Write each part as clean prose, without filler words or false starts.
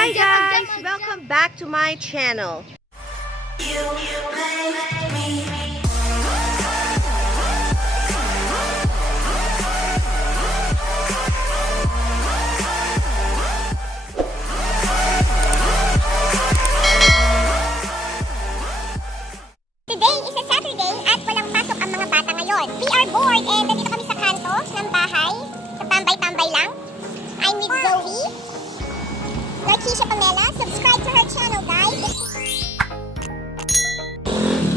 Hi guys! Welcome back to my channel. Today is a Saturday at walang pasok ang mga bata ngayon. We are bored and nandito kami sa kanto ng bahay. Tambay-tambay lang. I'm with Zoe. Lakeisha Pamela. Subscribe to her channel, guys.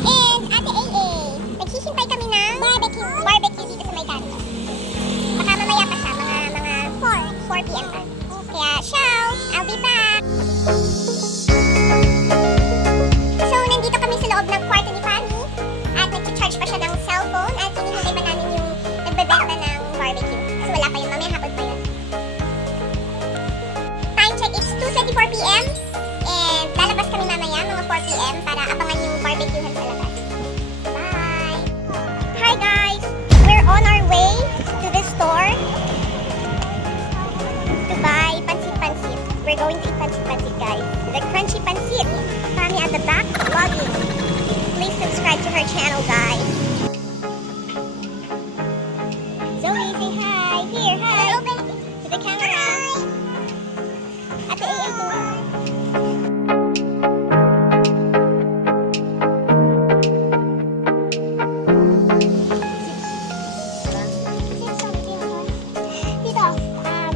And Ate AA. Naghihintay kami ng barbecue dito sa may kanto. Baka mamaya pa siya, mga 4 p.m. pa. Kaya, ciao! I'll be back! So, nandito kami sa loob ng kwarto ni Fanny at nag-charge pa siya ng cellphone at hinihintay pa namin yung nagbebenta ng barbecue. Kasi wala pa yun, mamaya hapon pa yun. Time check is 2:24 p.m. and lalabas kami mamaya mga 4 p.m. para abangan yung barbecuehan sa labas. Bye! Hi guys! We're on our way to the store to buy pansit-pansit. We're going to eat pansit-pansit, guys. The crunchy pansit. Fanny at the back vlogging. Please subscribe to her channel, guys. Zoe, say hi. Here, hi. To the camera. At the AA too. Dito, 5.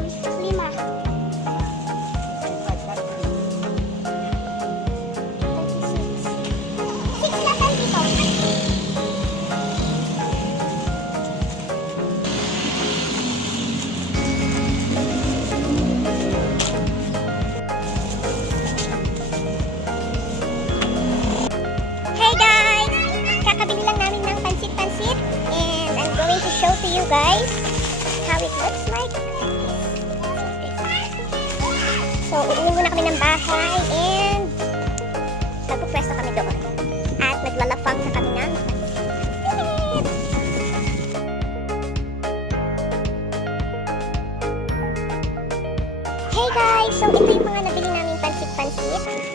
Hey guys! Kakabili lang namin ng pansit-pansit and I'm going to show to you guys how it looks like. So, uuwi muna kami ng bahay and magpupwesto kami doon. At naglalafang na kami ng pansit. Hey guys! So, ito yung mga nabili namin pansit-pansit.